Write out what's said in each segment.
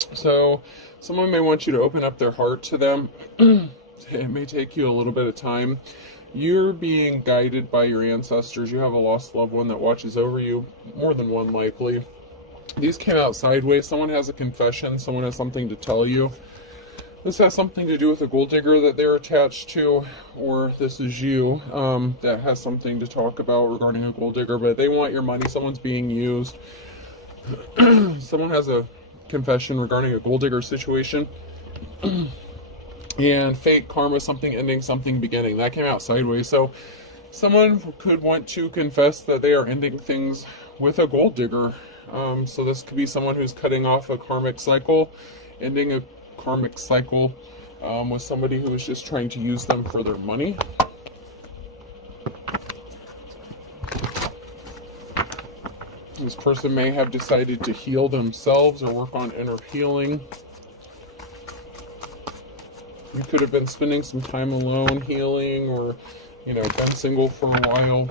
So someone may want you to open up their heart to them. It may take you a little bit of time. You're being guided by your ancestors. You have a lost loved one that watches over you, more than one likely. These came out sideways. Someone has a confession. Someone has something to tell you. This has something to do with a gold digger that they're attached to, or this is you that has something to talk about regarding a gold digger, but they want your money. Someone's being used. Someone has a confession regarding a gold digger situation. And fate, karma, something ending, something beginning. That came out sideways. So someone could want to confess that they are ending things with a gold digger. So this could be someone who's cutting off a karmic cycle, ending a karmic cycle with somebody who is just trying to use them for their money. This person may have decided to heal themselves or work on inner healing. You could have been spending some time alone healing, or, been single for a while.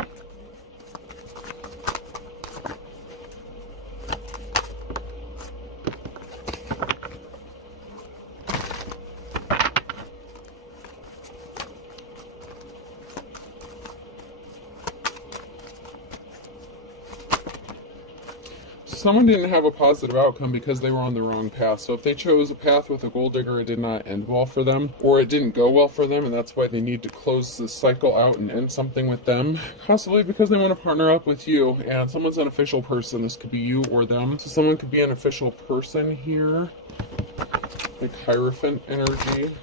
Someone didn't have a positive outcome because they were on the wrong path. So if they chose a path with a gold digger, it did not end well for them, or it didn't go well for them, and that's why they need to close this cycle out and end something with them. Possibly because they want to partner up with you, and someone's an official person. This could be you or them. So someone could be an official person here, like Hierophant energy.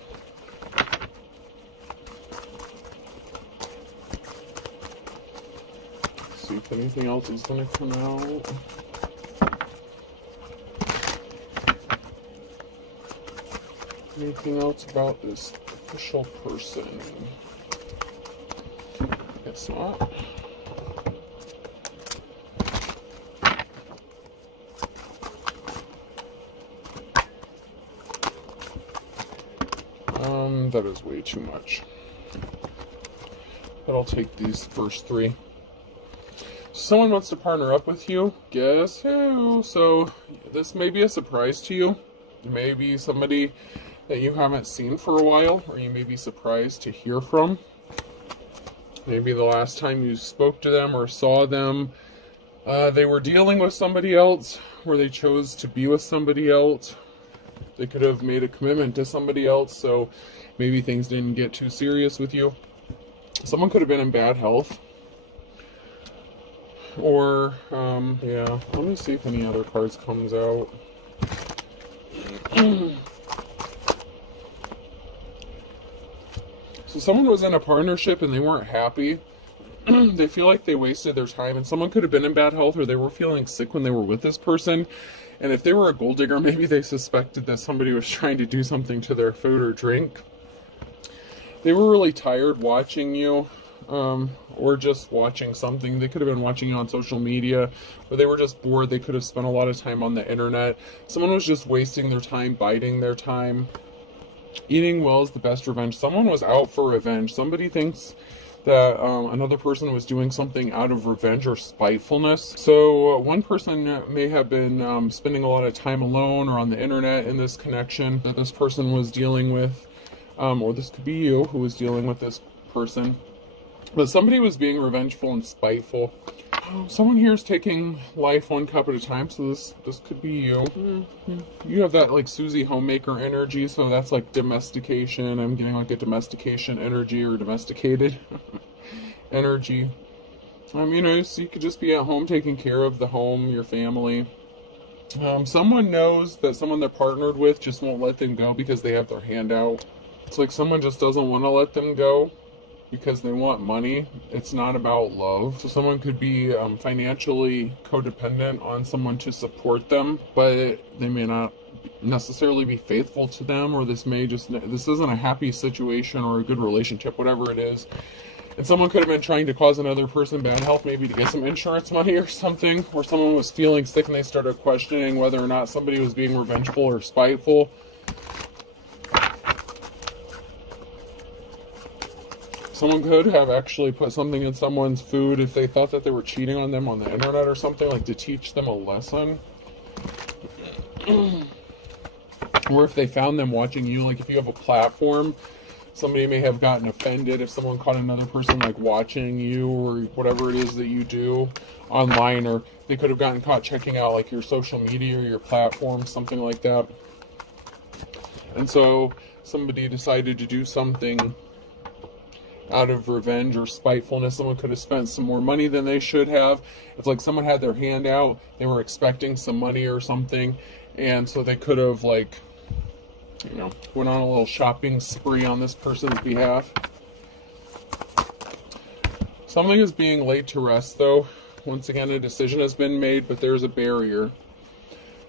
Let's see if anything else is going to come out. Anything else about this official person? Guess not. That is way too much. But I'll take these first three. Someone wants to partner up with you. Guess who? So this may be a surprise to you. It may be somebody that you haven't seen for a while, or you may be surprised to hear from. Maybe the last time you spoke to them or saw them, they were dealing with somebody else, or they chose to be with somebody else. They could have made a commitment to somebody else, so maybe things didn't get too serious with you. Someone could have been in bad health. Or, yeah, let me see if any other cards comes out. So someone was in a partnership and they weren't happy. They feel like they wasted their time, and someone could have been in bad health, or they were feeling sick when they were with this person. And if they were a gold digger, maybe they suspected that somebody was trying to do something to their food or drink. They were really tired watching you, or just watching something. They could have been watching you on social media, or they were just bored. They could have spent a lot of time on the internet. Someone was just wasting their time, biding their time. Eating well is the best revenge. Someone was out for revenge. Somebody thinks that another person was doing something out of revenge or spitefulness. So one person may have been spending a lot of time alone or on the internet in this connection that this person was dealing with. Or this could be you who was dealing with this person. But somebody was being revengeful and spiteful. Someone here is taking life one cup at a time, so this could be you. You have that like Susie homemaker energy, so that's like domestication. I'm getting like a domestication energy, or domesticated energy. So you could just be at home taking care of the home, your family. Someone knows that someone they're partnered with just won't let them go because they have their hand out. It's like someone just doesn't want to let them go because they want money. It's not about love. So someone could be financially codependent on someone to support them, but they may not necessarily be faithful to them, or this isn't a happy situation or a good relationship, whatever it is. And someone could have been trying to cause another person bad health, maybe to get some insurance money or something, or someone was feeling sick and they started questioning whether or not somebody was being revengeful or spiteful. Someone could have actually put something in someone's food if they thought that they were cheating on them on the internet or something, like to teach them a lesson. Or if they found them watching you, like if you have a platform, somebody may have gotten offended if someone caught another person like watching you or whatever it is that you do online, or they could have gotten caught checking out like your social media or your platform, something like that. And so somebody decided to do something out of revenge or spitefulness. Someone could have spent some more money than they should have. It's like someone had their hand out, they were expecting some money or something, and so they could have like, you know, went on a little shopping spree on this person's behalf. Something is being laid to rest though. Once again, a decision has been made, but there's a barrier.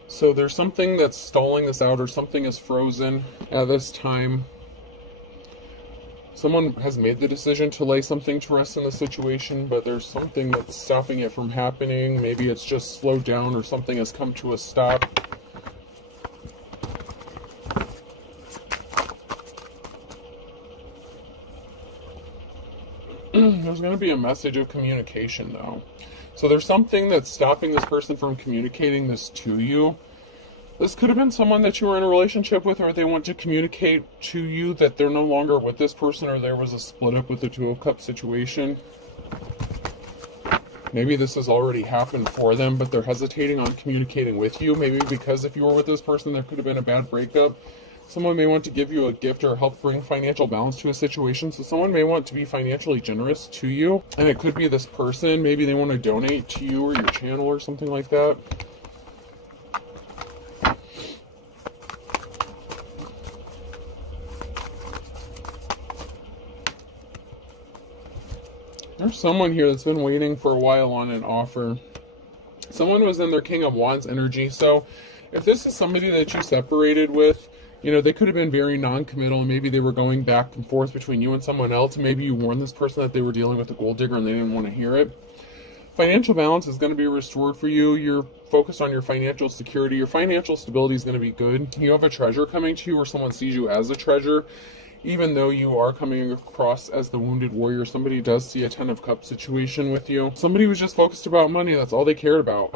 So there's something that's stalling this out, or something is frozen at this time. Someone has made the decision to lay something to rest in the situation, but there's something that's stopping it from happening. Maybe it's just slowed down, or something has come to a stop. There's going to be a message of communication though. So there's something that's stopping this person from communicating this to you. This could have been someone that you were in a relationship with, or they want to communicate to you that they're no longer with this person, or there was a split up with the Two of Cups situation. Maybe this has already happened for them, but they're hesitating on communicating with you. Maybe because if you were with this person, there could have been a bad breakup. Someone may want to give you a gift or help bring financial balance to a situation. So someone may want to be financially generous to you. And it could be this person. Maybe they want to donate to you or your channel or something like that. There's someone here that's been waiting for a while on an offer. Someone was in their King of Wands energy. So if this is somebody that you separated with, you know, they could have been very non-committal, and maybe they were going back and forth between you and someone else. Maybe you warned this person that they were dealing with a gold digger and they didn't want to hear it. Financial balance is going to be restored for you. You're focused on your financial security. Your financial stability is going to be good. You have a treasure coming to you, or someone sees you as a treasure. Even though you are coming across as the wounded warrior, somebody does see a Ten of Cups situation with you. Somebody was just focused about money. That's all they cared about.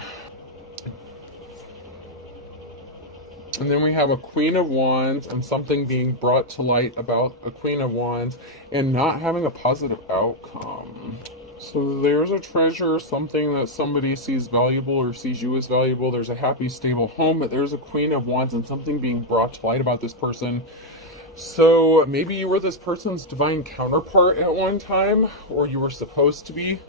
And then we have a Queen of Wands and something being brought to light about a Queen of Wands and not having a positive outcome. So there's a treasure, something that somebody sees valuable or sees you as valuable. There's a happy, stable home, but there's a Queen of Wands and something being brought to light about this person. So maybe you were this person's divine counterpart at one time, or you were supposed to be.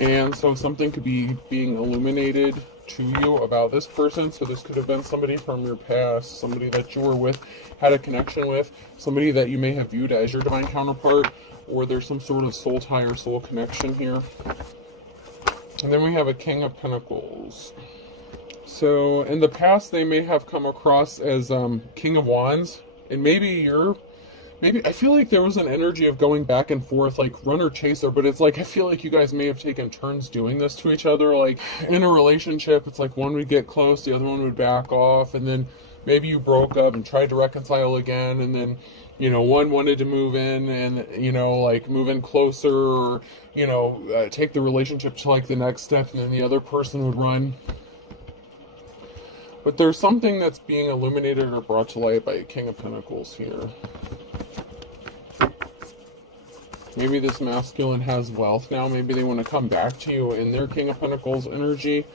And so something could be being illuminated to you about this person. So this could have been somebody from your past, somebody that you were with, had a connection with, somebody that you may have viewed as your divine counterpart, or there's some sort of soul tie or soul connection here. And then we have a King of Pentacles. So in the past, they may have come across as King of Wands, and maybe I feel like there was an energy of going back and forth, like runner chaser, but it's like, I feel like you guys may have taken turns doing this to each other. Like in a relationship, it's like one would get close, the other one would back off, and then maybe you broke up and tried to reconcile again, and then, you know, one wanted to move in and, you know, like move in closer, or, you know, take the relationship to like the next step, and then the other person would run. But there's something that's being illuminated or brought to light by a King of Pentacles here. Maybe this masculine has wealth now. Maybe they want to come back to you in their King of Pentacles energy.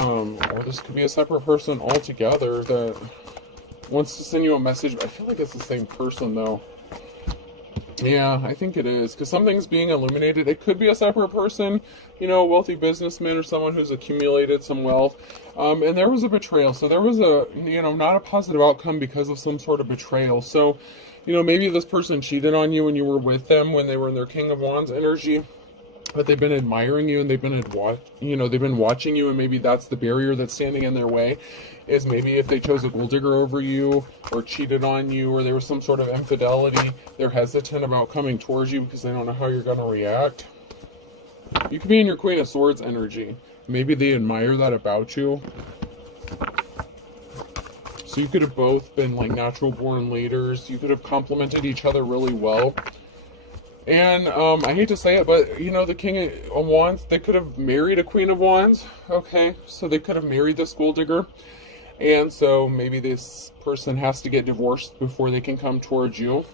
Or this could be a separate person altogether that wants to send you a message. I feel like it's the same person though. Yeah, I think it is, because something's being illuminated. It could be a separate person, you know, a wealthy businessman or someone who's accumulated some wealth. And there was a betrayal. So there was a, you know, not a positive outcome because of some sort of betrayal. So, you know, maybe this person cheated on you when you were with them, when they were in their King of Wands energy. But they've been admiring you, and they've been watching you, and maybe that's the barrier that's standing in their way. Is maybe if they chose a gold digger over you, or cheated on you, or there was some sort of infidelity, they're hesitant about coming towards you because they don't know how you're going to react. You could be in your Queen of Swords energy. Maybe they admire that about you. So you could have both been like natural born leaders. You could have complemented each other really well. And I hate to say it, but you know, the King of Wands, they could have married a Queen of Wands. Okay, so they could have married this gold digger. And so maybe this person has to get divorced before they can come towards you.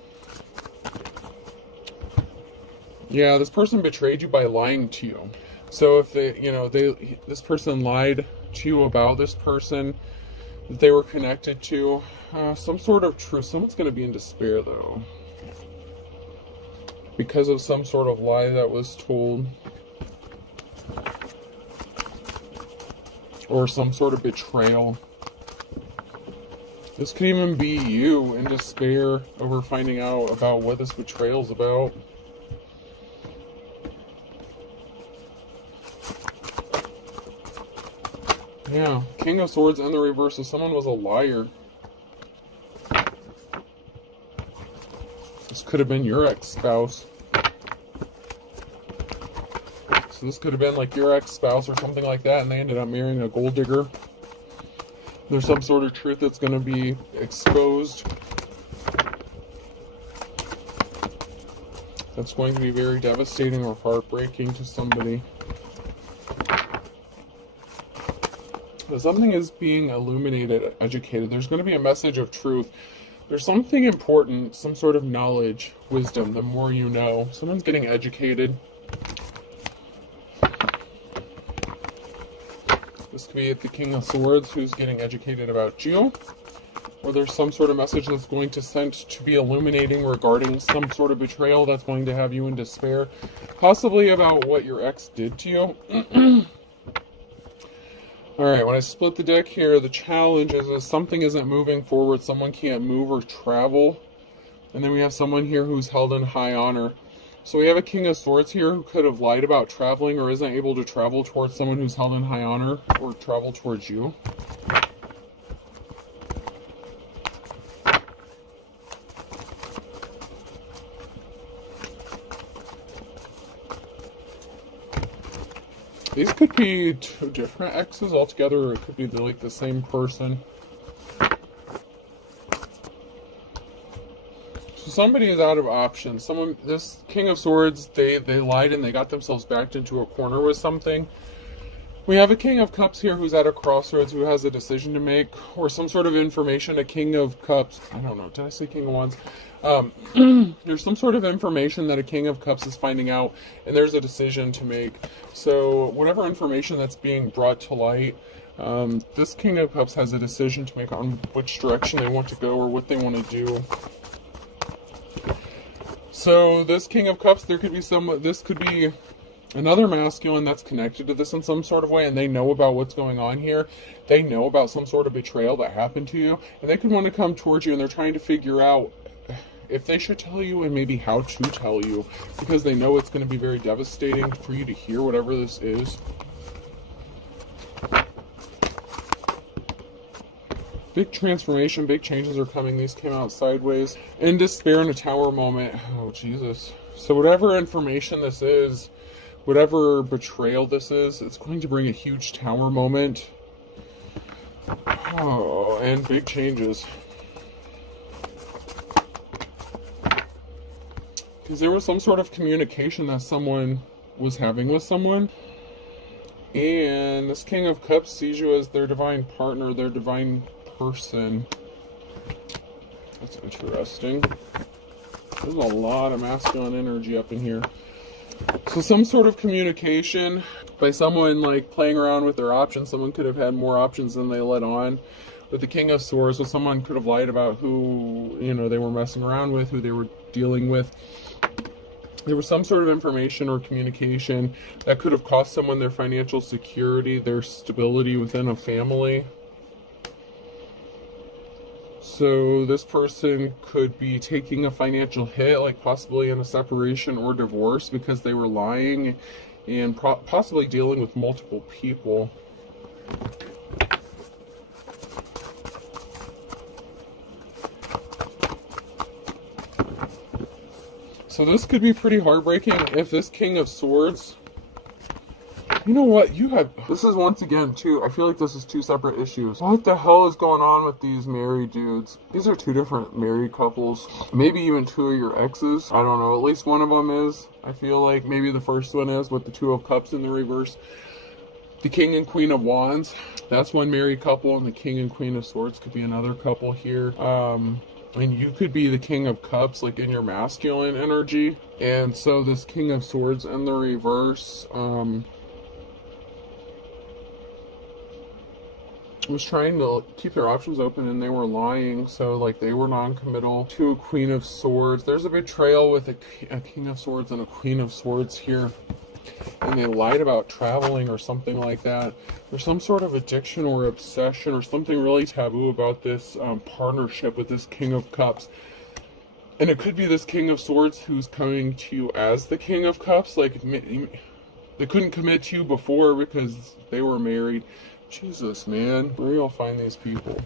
Yeah, this person betrayed you by lying to you. So if this person lied to you about this person that they were connected to, some sort of truth. Someone's going to be in despair though, because of some sort of lie that was told, or some sort of betrayal. This could even be you in despair over finding out about what this betrayal is about. Yeah, King of Swords in the reverse. So someone was a liar. This could have been your ex-spouse. So this could have been like your ex-spouse or something like that, and they ended up marrying a gold digger. There's some sort of truth that's going to be exposed. That's going to be very devastating or heartbreaking to somebody. But something is being illuminated, educated. There's going to be a message of truth. There's something important, some sort of knowledge, wisdom, the more you know. Someone's getting educated. This could be the King of Swords who's getting educated about you. Or there's some sort of message that's going to send to be illuminating regarding some sort of betrayal that's going to have you in despair. Possibly about what your ex did to you. Alright, when I split the deck here, the challenge is if something isn't moving forward, someone can't move or travel. And then we have someone here who's held in high honor. So we have a King of Swords here who could have lied about traveling or isn't able to travel towards someone who's held in high honor or travel towards you. These could be two different exes altogether, or it could be like the same person. So somebody is out of options. This King of Swords, they lied and they got themselves backed into a corner with something. We have a King of Cups here who's at a crossroads, who has a decision to make, or some sort of information. A King of Cups, I don't know, did I say King of Wands? There's some sort of information that a King of Cups is finding out, and there's a decision to make. So whatever information that's being brought to light, this King of Cups has a decision to make on which direction they want to go or what they want to do. So this King of Cups, this could be another masculine that's connected to this in some sort of way, and they know about what's going on here. They know about some sort of betrayal that happened to you, and they could want to come towards you, and they're trying to figure out if they should tell you and maybe how to tell you, because they know it's going to be very devastating for you to hear whatever this is. Big transformation, big changes are coming. These came out sideways. In despair in a tower moment. Oh, Jesus. So whatever information this is, whatever betrayal this is, it's going to bring a huge tower moment. Oh, and big changes. Because there was some sort of communication that someone was having with someone. And this King of Cups sees you as their divine partner, their divine person. That's interesting. There's a lot of masculine energy up in here. So some sort of communication by someone like playing around with their options. Someone could have had more options than they let on. With the King of Swords, so someone could have lied about who, they were messing around with, who they were dealing with. There was some sort of information or communication that could have cost someone their financial security, their stability within a family. So this person could be taking a financial hit, like possibly in a separation or divorce, because they were lying and possibly dealing with multiple people. So this could be pretty heartbreaking if this King of Swords You know what? This is once again, too. I feel like this is two separate issues. What the hell is going on with these married dudes? These are two different married couples. Maybe even two of your exes. I don't know. At least one of them is. I feel like maybe the first one is with the Two of Cups in the reverse. The King and Queen of Wands. That's one married couple, and the King and Queen of Swords could be another couple here. And you could be the King of Cups, like in your masculine energy. And so this King of Swords in the reverse, was trying to keep their options open, and they were lying, so like they were non-committal to a Queen of Swords. There's a betrayal with a King of Swords and a Queen of Swords here, and they lied about traveling or something like that. There's some sort of addiction or obsession or something really taboo about this partnership with this King of Cups. And it could be this King of Swords who's coming to you as the King of Cups. Like, they couldn't commit to you before because they were married. Jesus, man. Where do y'all find these people?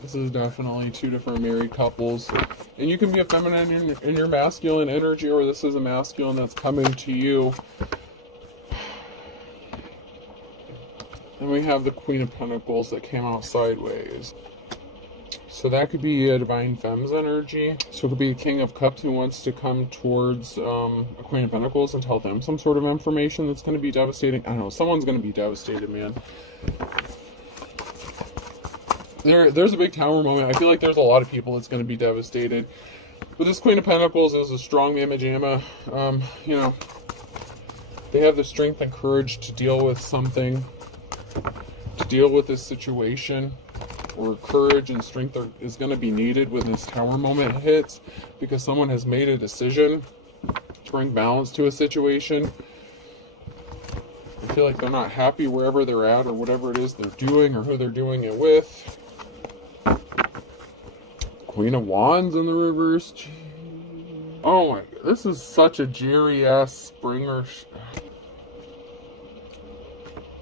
This is definitely two different married couples. And you can be a feminine in your masculine energy, or this is a masculine that's coming to you. And we have the Queen of Pentacles that came out sideways. So that could be a Divine Femme's energy. So it could be a King of Cups who wants to come towards a Queen of Pentacles and tell them some sort of information that's going to be devastating. I don't know. Someone's going to be devastated, man. There's a big Tower moment. I feel like there's a lot of people that's going to be devastated. But this Queen of Pentacles is a strong mamma jamma. You know, they have the strength and courage to deal with something, to deal with this situation. Or courage and strength is going to be needed when this Tower moment hits, because someone has made a decision to bring balance to a situation. I feel like they're not happy wherever they're at or whatever it is they're doing or who they're doing it with. Queen of Wands in the reverse. Oh my God, this is such a Jerry-ass Springer.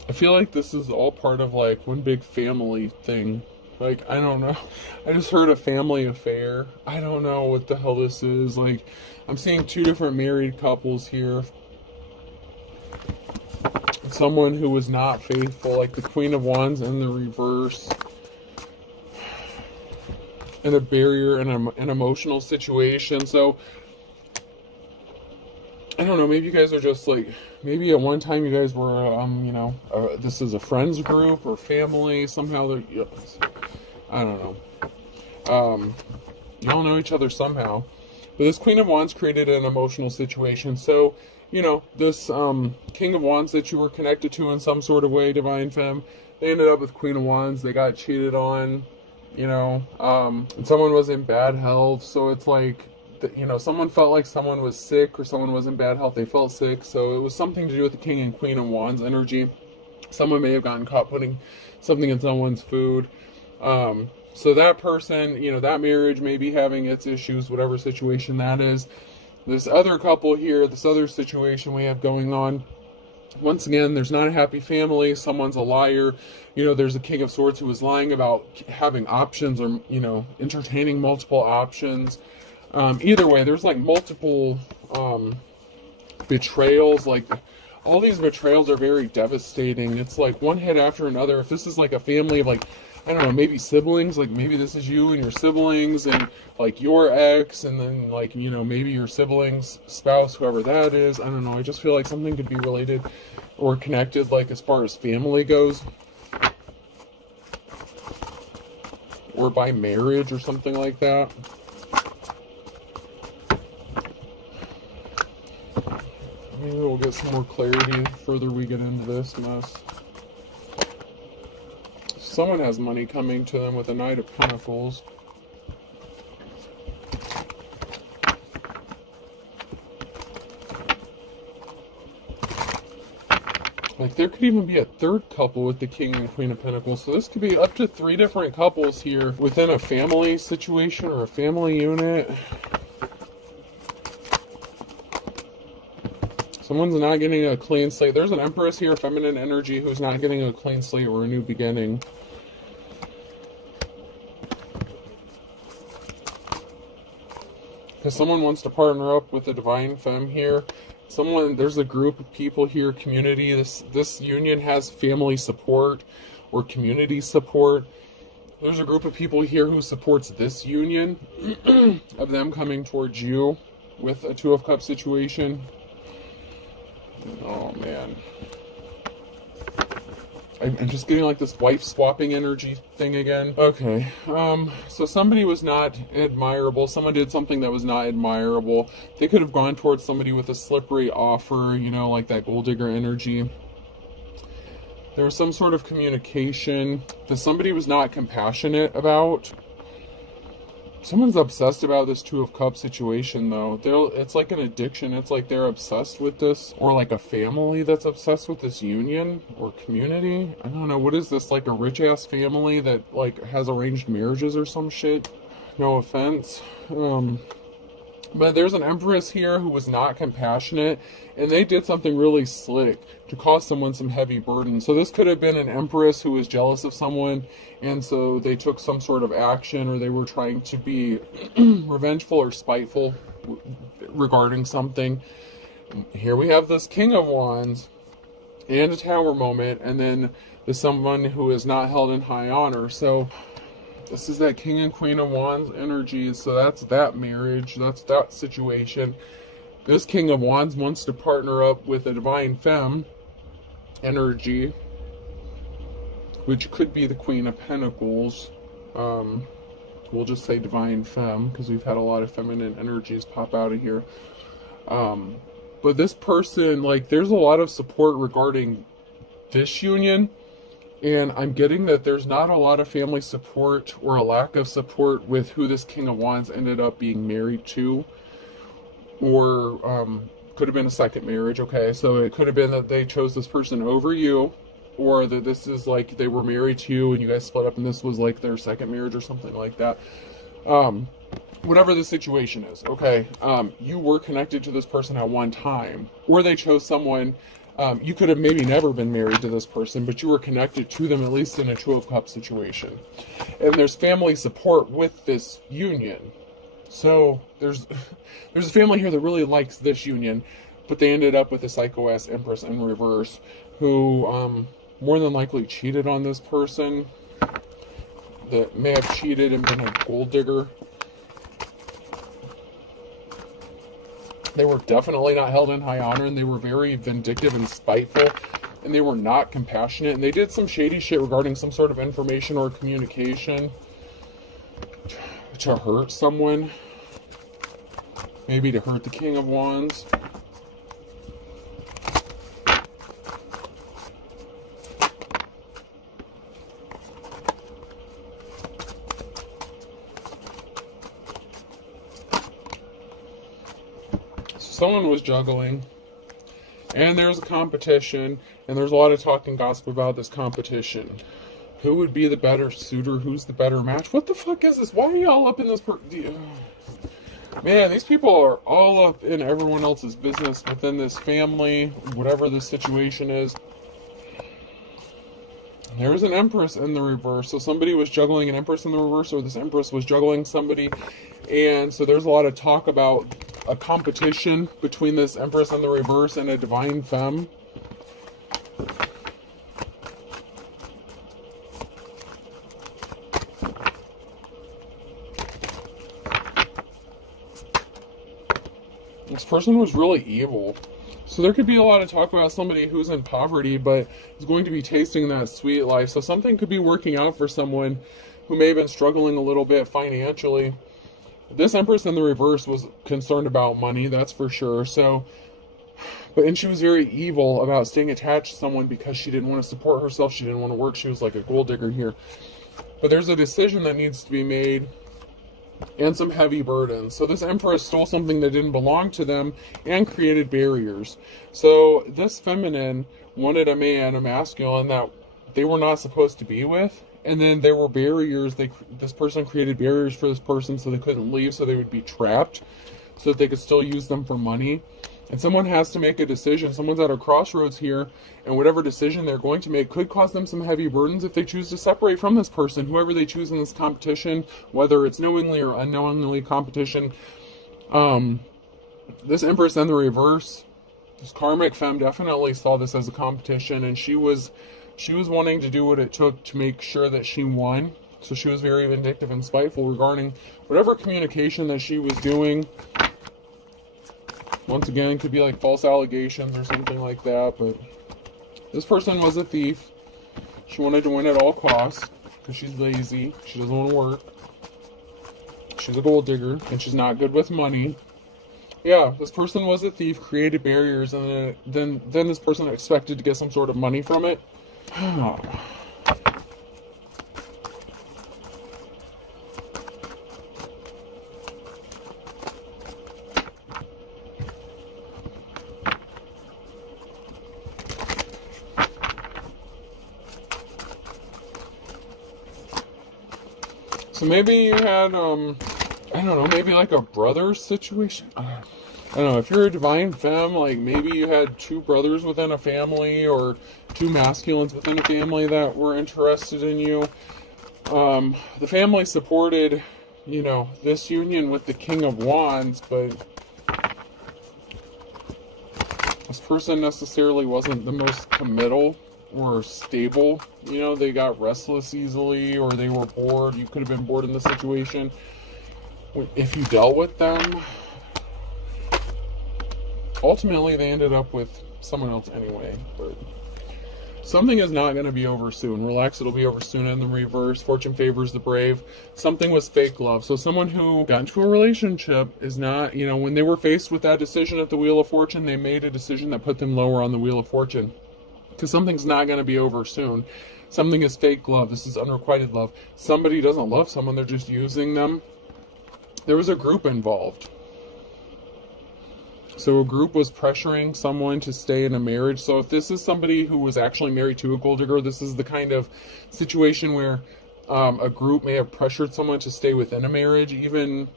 I feel like this is all part of like one big family thing. Like, I don't know. I just heard a family affair. I don't know what the hell this is. Like, I'm seeing two different married couples here. Someone who was not faithful, like the Queen of Wands in the reverse. And a barrier in an emotional situation. So, I don't know, maybe you guys are just like, maybe at one time you guys were, you know, this is a friends group or family, somehow they're, I don't know. Y'all know each other somehow. But this Queen of Wands created an emotional situation. So, you know, this King of Wands that you were connected to in some sort of way, Divine Femme, they ended up with Queen of Wands. They got cheated on, you know, and someone was in bad health. So it's like, you know, someone felt like someone was sick or someone was in bad health. They felt sick. So it was something to do with the King and Queen of Wands energy. Someone may have gotten caught putting something in someone's food. So that person, you know, that marriage may be having its issues, whatever situation that is. This other couple here, this other situation we have going on, once again, there's not a happy family. Someone's a liar. You know, there's a King of Swords who was lying about having options or, you know, entertaining multiple options. Either way, there's like multiple betrayals. Like, all these betrayals are very devastating. It's like one hit after another. If this is like a family of like, I don't know, maybe siblings, like maybe this is you and your siblings and like your ex, and then like, you know, maybe your siblings, spouse, whoever that is. I don't know. I just feel like something could be related or connected, like as far as family goes, or by marriage or something like that. Maybe we'll get some more clarity the further we get into this mess. Someone has money coming to them with a Knight of Pentacles. Like, there could even be a third couple with the King and Queen of Pentacles. So this could be up to 3 different couples here within a family situation or a family unit. Someone's not getting a clean slate. There's an Empress here, feminine energy, who's not getting a clean slate or a new beginning. Because someone wants to partner up with the divine femme here. There's a group of people here, community. This union has family support or community support. There's a group of people here who supports this union of them coming towards you with a Two of Cups situation. Oh man. I'm just getting like this wife swapping energy thing again. Okay, so somebody was not admirable. Someone did something that was not admirable. They could have gone towards somebody with a slippery offer, you know, like that gold digger energy. There was some sort of communication that somebody was not compassionate about. Someone's obsessed about this Two of Cups situation, though. It's like an addiction. It's like they're obsessed with this, or like a family that's obsessed with this union or community. I don't know. What is this? Like a rich-ass family that like has arranged marriages or some shit? No offense. But there's an empress here who was not compassionate, and they did something really slick to cause someone some heavy burden. So this could have been an empress who was jealous of someone, and so they took some sort of action, or they were trying to be revengeful or spiteful regarding something. Here we have this King of Wands and a Tower moment, and then there's someone who is not held in high honor. So this is that King and Queen of Wands energy. So that's that marriage. That's that situation. This King of Wands wants to partner up with a divine femme energy, which could be the Queen of Pentacles. We'll just say divine femme, because we've had a lot of feminine energies pop out of here. But this person, like, there's a lot of support regarding this union. And I'm getting that there's not a lot of family support or a lack of support with who this King of Wands ended up being married to. Or could have been a second marriage, okay? So it could have been that they chose this person over you. Or that this is like they were married to you and you guys split up and this was like their second marriage or something like that. Whatever the situation is, okay? You were connected to this person at one time. Or they chose someone... you could have maybe never been married to this person, but you were connected to them, at least in a Two of Cups situation. And there's family support with this union. So there's a family here that really likes this union, but they ended up with a psycho-ass Empress in reverse who more than likely cheated on this person, that may have cheated and been a gold digger. They were definitely not held in high honor, and they were very vindictive and spiteful, and they were not compassionate, and they did some shady shit regarding some sort of information or communication to hurt someone, maybe to hurt the King of Wands. Someone was juggling, and there's a competition, and there's a lot of talk and gossip about this competition. Who would be the better suitor? Who's the better match? What the fuck is this? Why are y'all up in this? Man, these people are all up in everyone else's business within this family, whatever the situation is. There's an Empress in the reverse. So somebody was juggling an Empress in the reverse, or this Empress was juggling somebody. And so there's a lot of talk about a competition between this Empress in the reverse and a divine femme. This person was really evil. So there could be a lot of talk about somebody who's in poverty, but is going to be tasting that sweet life. So something could be working out for someone who may have been struggling a little bit financially. This Empress in the reverse was concerned about money, that's for sure. So, and she was very evil about staying attached to someone because she didn't want to support herself. She didn't want to work. She was like a gold digger here. But there's a decision that needs to be made, and some heavy burdens. So this Empress stole something that didn't belong to them and created barriers. So this feminine wanted a man, a masculine, that they were not supposed to be with. And then there were barriers. This person created barriers for this person so they couldn't leave, so they would be trapped, so that they could still use them for money. And someone has to make a decision. Someone's at a crossroads here, and whatever decision they're going to make could cause them some heavy burdens if they choose to separate from this person, whoever they choose in this competition, whether it's knowingly or unknowingly competition. This Empress in the reverse, this karmic femme definitely saw this as a competition, and she was wanting to do what it took to make sure that she won. So she was very vindictive and spiteful regarding whatever communication that she was doing. Once again, it could be like false allegations or something like that, but this person was a thief. She wanted to win at all costs because she's lazy. She doesn't want to work. She's a gold digger, and she's not good with money. Yeah, this person was a thief, created barriers, and then this person expected to get some sort of money from it. So maybe you had, I don't know, maybe like a brother situation. I don't know, if you're a divine femme, like maybe you had two brothers within a family or two masculines within a family that were interested in you. The family supported, you know, this union with the King of Wands, but this person necessarily wasn't the most committal or stable. You know, they got restless easily, or they were bored. You could have been bored in the situation if you dealt with them. Ultimately, they ended up with someone else anyway, but something is not going to be over soon. Relax, it'll be over soon. In the reverse, fortune favors the brave. Something was fake love. So someone who got into a relationship is not, you know, when they were faced with that decision at the Wheel of Fortune, they made a decision that put them lower on the Wheel of Fortune. Because something's not going to be over soon. Something is fake love. This is unrequited love. Somebody doesn't love someone, they're just using them. There was a group involved. So a group was pressuring someone to stay in a marriage. So if this is somebody who was actually married to a gold digger, this is the kind of situation where a group may have pressured someone to stay within a marriage, even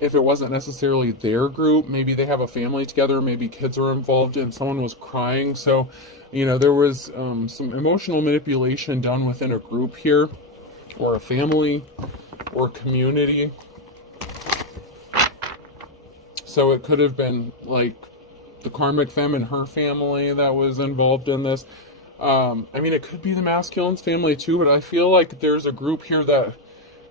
if it wasn't necessarily their group. Maybe they have a family together, maybe kids are involved, and someone was crying. So, you know, there was some emotional manipulation done within a group here, or a family, or a community. So it could have been like the karmic femme and her family that was involved in this. I mean, it could be the masculine's family too, but I feel like there's a group here that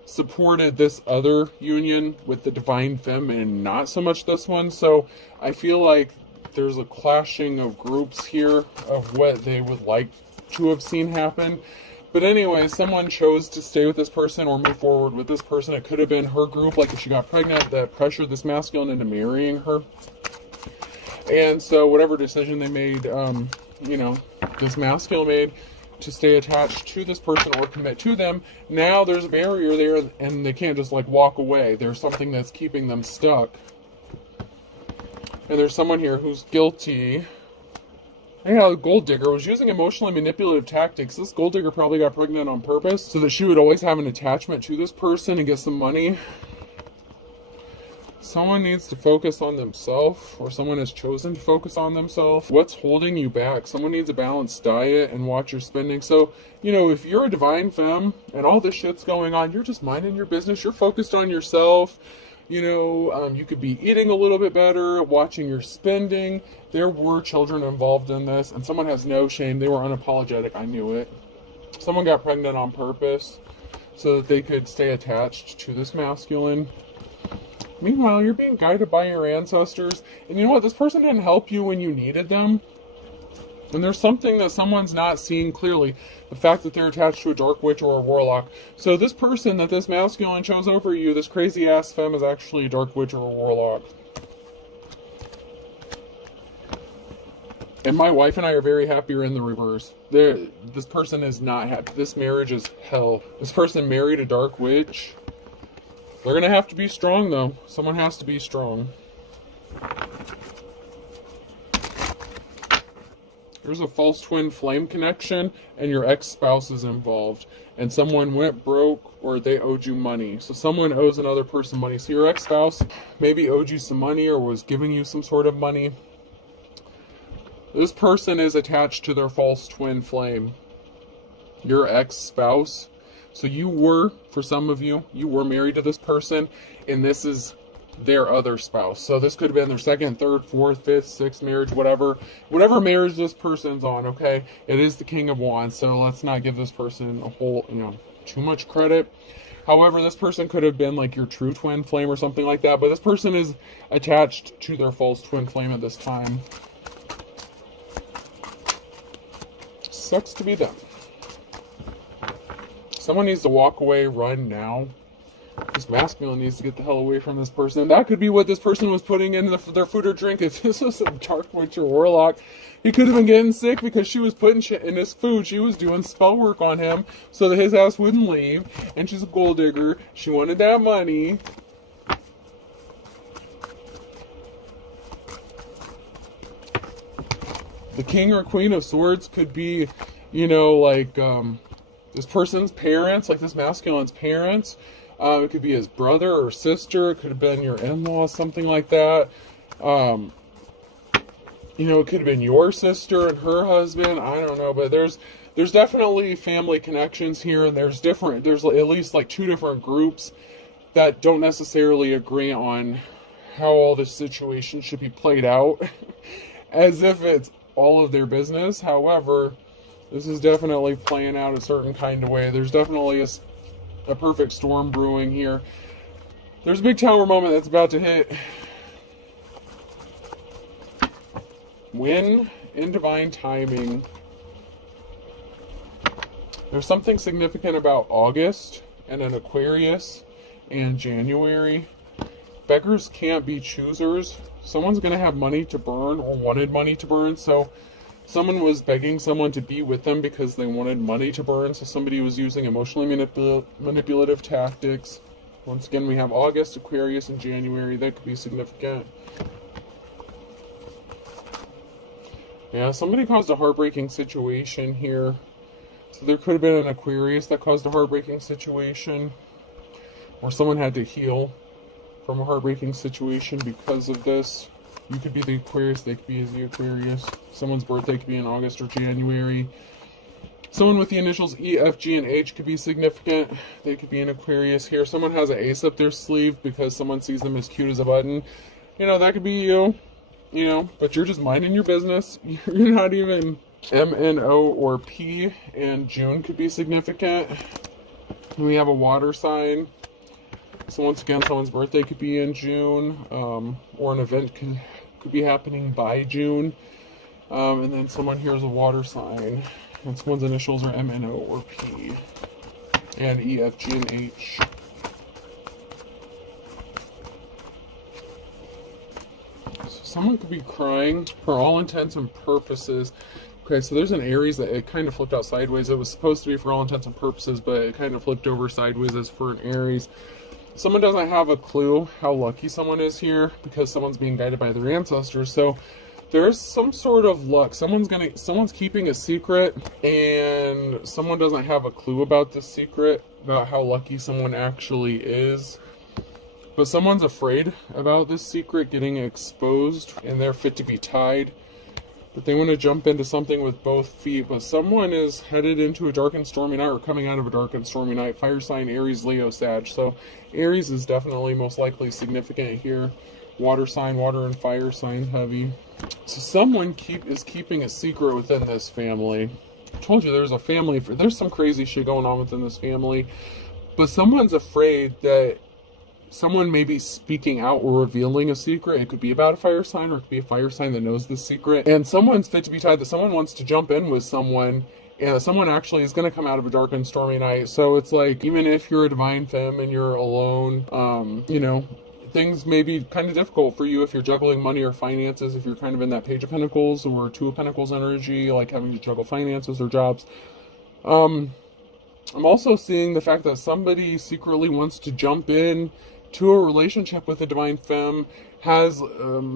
supported this other union with the divine femme and not so much this one. So I feel like there's a clashing of groups here of what they would like to have seen happen. But anyway, someone chose to stay with this person or move forward with this person. It could have been her group, like if she got pregnant, that pressured this masculine into marrying her. And so whatever decision they made, you know, this masculine made to stay attached to this person or commit to them, now there's a barrier there and they can't just like walk away. There's something that's keeping them stuck. And there's someone here who's guilty. Yeah, the gold digger was using emotionally manipulative tactics. This gold digger probably got pregnant on purpose so that she would always have an attachment to this person and get some money. Someone needs to focus on themselves, or someone has chosen to focus on themselves. What's holding you back? Someone needs a balanced diet and watch your spending. So, you know, if you're a divine femme and all this shit's going on, you're just minding your business. You're focused on yourself. You know, you could be eating a little bit better, watching your spending. There were children involved in this, and someone has no shame. They were unapologetic. I knew it. Someone got pregnant on purpose so that they could stay attached to this masculine. Meanwhile, you're being guided by your ancestors. And you know what? This person didn't help you when you needed them. And there's something that someone's not seeing clearly. The fact that they're attached to a dark witch or a warlock. So this person that this masculine chose over you, this crazy ass femme, is actually a dark witch or a warlock. And my wife and I are very happy in the reverse. This person is not happy. This marriage is hell. This person married a dark witch. They're going to have to be strong, though. Someone has to be strong. There's a false twin flame connection, and your ex-spouse is involved. And someone went broke, or they owed you money. So someone owes another person money. So your ex-spouse maybe owed you some money, or was giving you some sort of money. This person is attached to their false twin flame. Your ex-spouse. So you were, for some of you, you were married to this person, and this is their other spouse. So this could have been their second, third, fourth, fifth, sixth marriage, whatever marriage this person's on, okay? It is the King of Wands, so let's not give this person a whole, too much credit. However, this person could have been like your true twin flame or something like that, but this person is attached to their false twin flame at this time. Sucks to be them. Someone needs to walk away, run now. This masculine needs to get the hell away from this person. That could be what this person was putting in their food or drink. If this was a Dark Witch or Warlock, he could have been getting sick because she was putting shit in his food. She was doing spell work on him so that his ass wouldn't leave. And she's a gold digger. She wanted that money. The King or Queen of Swords could be, this person's parents, like this masculine's parents. It could be his brother or sister. It could have been your in-law, something like that. It could have been your sister and her husband. I don't know, but there's definitely family connections here, and there's at least like two different groups that don't necessarily agree on how all this situation should be played out, as if it's all of their business. However, this is definitely playing out a certain kind of way. There's definitely a perfect storm brewing here. There's a big tower moment that's about to hit. When in divine timing, there's something significant about August and an Aquarius and January. Beggars can't be choosers. Someone's going to have money to burn or wanted money to burn. So someone was begging someone to be with them because they wanted money to burn. So somebody was using emotionally manipulative tactics. Once again, we have August, Aquarius, and January. That could be significant. Yeah, somebody caused a heartbreaking situation here. So there could have been an Aquarius that caused a heartbreaking situation. Or someone had to heal from a heartbreaking situation because of this. You could be the Aquarius, they could be the Aquarius. Someone's birthday could be in August or January. Someone with the initials E, F, G, and H could be significant. They could be an Aquarius here. Someone has an ace up their sleeve because someone sees them as cute as a button. That could be you. But you're just minding your business. You're not even M, N, O, or P. And June could be significant. And we have a water sign. So once again, someone's birthday could be in June, or an event could be happening by June. And then someone here is a water sign, and someone's initials are M, N, O, or P, and E, F, G, and H. So someone could be crying for all intents and purposes. Okay, so there's an Aries that it kind of flipped out sideways. It was supposed to be for all intents and purposes, but it kind of flipped over sideways as for an Aries. Someone doesn't have a clue how lucky someone is here because someone's being guided by their ancestors. So there's some sort of luck. Someone's keeping a secret, and someone doesn't have a clue about this secret, about how lucky someone actually is. But someone's afraid about this secret getting exposed, and they're fit to be tied. But they want to jump into something with both feet. But someone is headed into a dark and stormy night, or coming out of a dark and stormy night. Fire sign, Aries, Leo, Sag. So Aries is definitely most likely significant here. Water sign, water and fire sign heavy. So someone is keeping a secret within this family. I told you there's some crazy shit going on within this family. But someone's afraid that someone may be speaking out or revealing a secret. It could be about a fire sign, or it could be a fire sign that knows this secret. And someone's fit to be tied, that someone wants to jump in with someone, and someone actually is going to come out of a dark and stormy night. So it's like, even if you're a divine femme and you're alone, things may be kind of difficult for you if you're juggling money or finances, if you're kind of in that Page of Pentacles or Two of Pentacles energy, like having to juggle finances or jobs. I'm also seeing the fact that somebody secretly wants to jump in to a relationship with a divine femme, has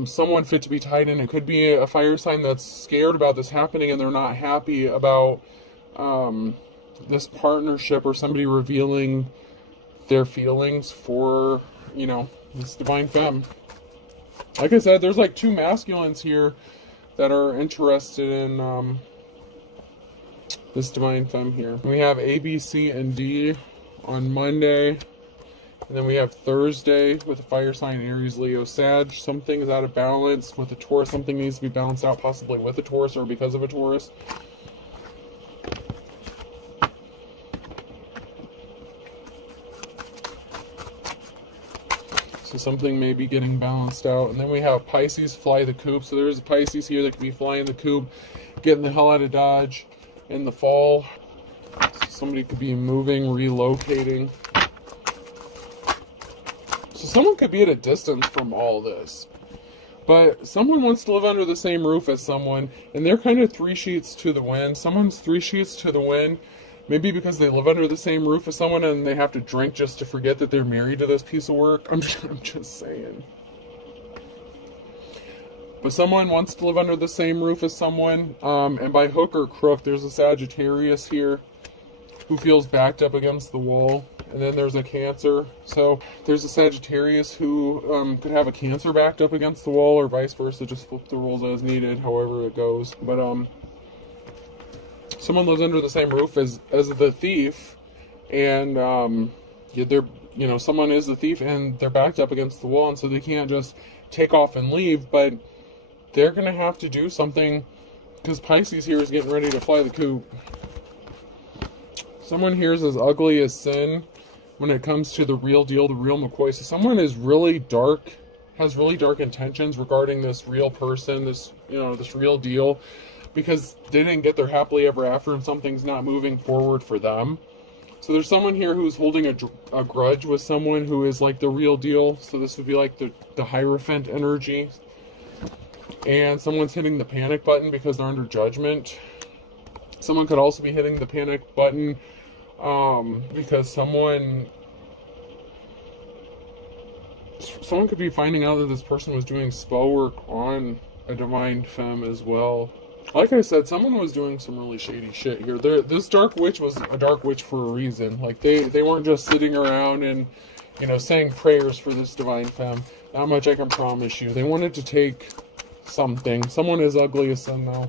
someone fit to be tied in. It could be a fire sign that's scared about this happening, and they're not happy about this partnership, or somebody revealing their feelings for, this divine femme. Like I said, there's like two masculines here that are interested in this divine femme here. We have A, B, C, and D on Monday. And then we have Thursday with a fire sign, Aries, Leo, Sag. Something is out of balance with a Taurus. Something needs to be balanced out, possibly with a Taurus or because of a Taurus. So something may be getting balanced out. And then we have Pisces, fly the coop. So there's a Pisces here that could be flying the coop, getting the hell out of Dodge in the fall. So somebody could be moving, relocating. So someone could be at a distance from all this. But someone wants to live under the same roof as someone, and they're kind of 3 sheets to the wind. Someone's 3 sheets to the wind, maybe because they live under the same roof as someone and they have to drink just to forget that they're married to this piece of work. I'm just saying. But someone wants to live under the same roof as someone, and by hook or crook, there's a Sagittarius here who feels backed up against the wall. And then there's a Cancer. So there's a Sagittarius who could have a Cancer backed up against the wall, or vice versa. Just flip the roles as needed, however it goes. But someone lives under the same roof as the thief, and someone is the thief, and they're backed up against the wall, and so they can't just take off and leave. But they're gonna have to do something, because Pisces here is getting ready to fly the coop. Someone here is as ugly as sin when it comes to the real deal, the real McCoy. So someone is really dark, has really dark intentions regarding this real person, this real deal, because they didn't get their happily ever after and something's not moving forward for them. So there's someone here who's holding a grudge with someone who is like the real deal. So this would be like the Hierophant energy. And someone's hitting the panic button because they're under judgment. Someone could also be hitting the panic button because someone could be finding out that this person was doing spell work on a divine femme as well. Like I said, someone was doing some really shady shit here. This dark witch was a dark witch for a reason. Like they weren't just sitting around and saying prayers for this divine femme. That much I can promise you. They wanted to take something. Someone as ugly as sin though.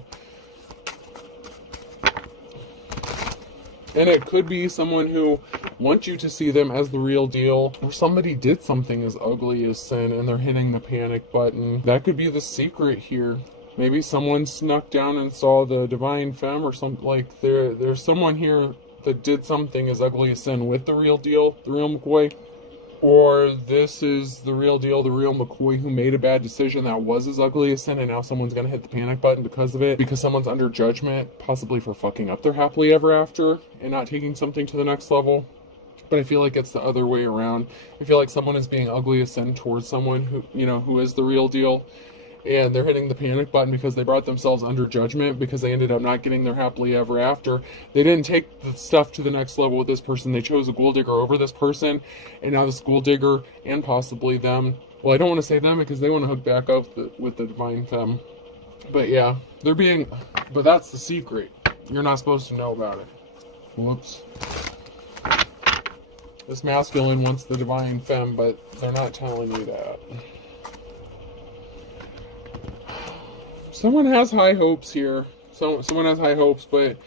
And it could be someone who wants you to see them as the real deal, or somebody did something as ugly as sin and they're hitting the panic button. That could be the secret here. Maybe someone snuck down and saw the divine femme or something. Like there's someone here that did something as ugly as sin with the real deal, the real McCoy. Or this is the real deal, the real McCoy who made a bad decision that was as ugly as sin, and now someone's going to hit the panic button because of it, because someone's under judgment, possibly for fucking up their happily ever after and not taking something to the next level. But I feel like it's the other way around. I feel like someone is being ugly as sin towards someone who is the real deal, and they're hitting the panic button because they brought themselves under judgment because they ended up not getting their happily ever after. They didn't take the stuff to the next level with this person. They chose a gold digger over this person, and now this gold digger and possibly them, well, I don't want to say them because they want to hook back up with the divine femme. But yeah, but that's the secret. You're not supposed to know about it. Whoops. This masculine wants the divine femme, but they're not telling you that. Someone has high hopes here. Someone has high hopes, but,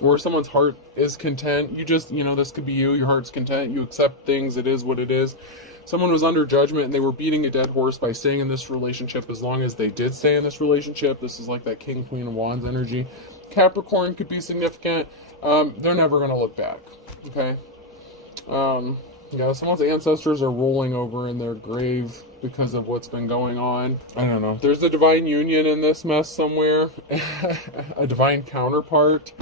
where someone's heart is content. You just, this could be you. Your heart's content. You accept things. It is what it is. Someone was under judgment and they were beating a dead horse by staying in this relationship as long as they did stay in this relationship. This is like that King, Queen of Wands energy. Capricorn could be significant. They're never going to look back. Okay? Someone's ancestors are rolling over in their grave because of what's been going on. I don't know. There's a divine union in this mess somewhere. A divine counterpart.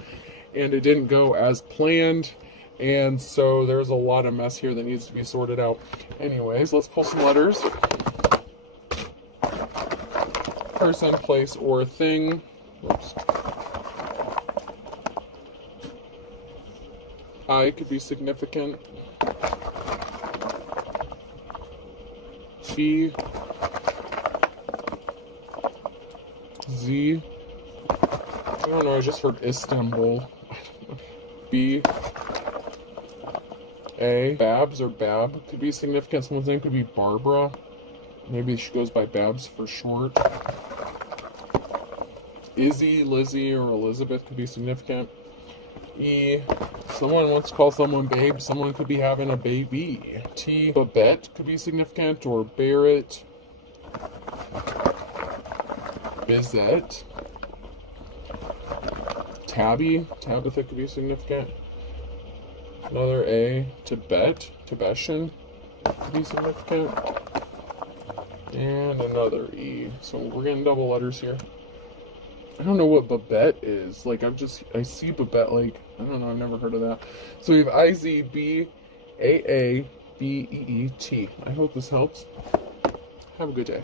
And it didn't go as planned. And so there's a lot of mess here that needs to be sorted out. Anyways, let's pull some letters. Person, place, or thing. Whoops. I could be significant. B. Z. I don't know, I just heard Istanbul. B. A. Babs or Bab could be significant. Someone's name could be Barbara. Maybe she goes by Babs for short. Izzy, Lizzie, or Elizabeth could be significant. E, someone wants to call someone babe. Someone could be having a baby. T, Babette could be significant, or Barrett. Bizette. Tabitha could be significant. Another A, Tibetan could be significant. And another E. So we're getting double letters here. I don't know what Babette is. Like, I see Babette, like, I don't know, I've never heard of that. So we have IZBAABEET. I hope this helps. Have a good day.